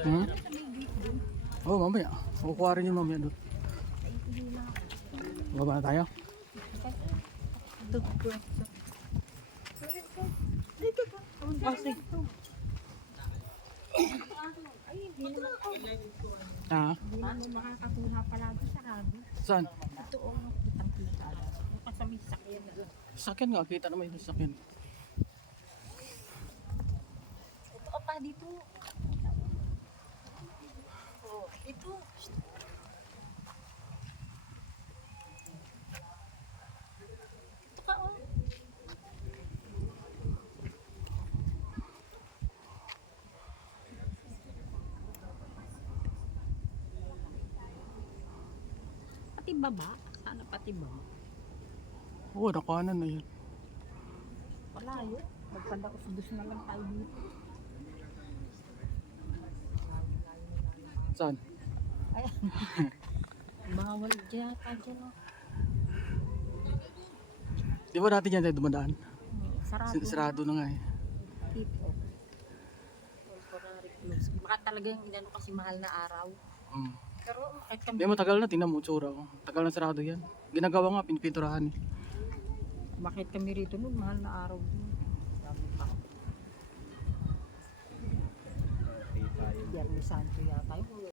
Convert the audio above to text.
Hmm? Oo, mamaya. Kukuha rin yung mamaya doon. Baba na tayo. Ay, hindi naman ako. Ah, Hindi naman makakakuha palagi sa rabi. saan? Ito o, kitang-kita. Bukas sa may sakyan na. Sakyan nga, kita naman yung sakyan. Ito pa dito. Oh, ito. Ito ka oh. Pati baba. Sana pati baba. Oo, nakanan na yan. Wala yun. Magpadaos-dos na lang tayo dito. Saan? Ay, bawal dyan. Dyan oh. Di ba dati dyan tayo dumadaan? Sarado. Sarado na nga eh. Dito. Temporary close. Baka talaga yung inano kasi mahal na araw. Mm. Pero kahit Hindi, matagal na, tingnan mo, tsura ko. Tagal na sarado yan. Ginagawa nga, pinipinturahan eh. bakit kami rito nun, mahal na araw din. Dami pa. Biyernes Santo yata yun.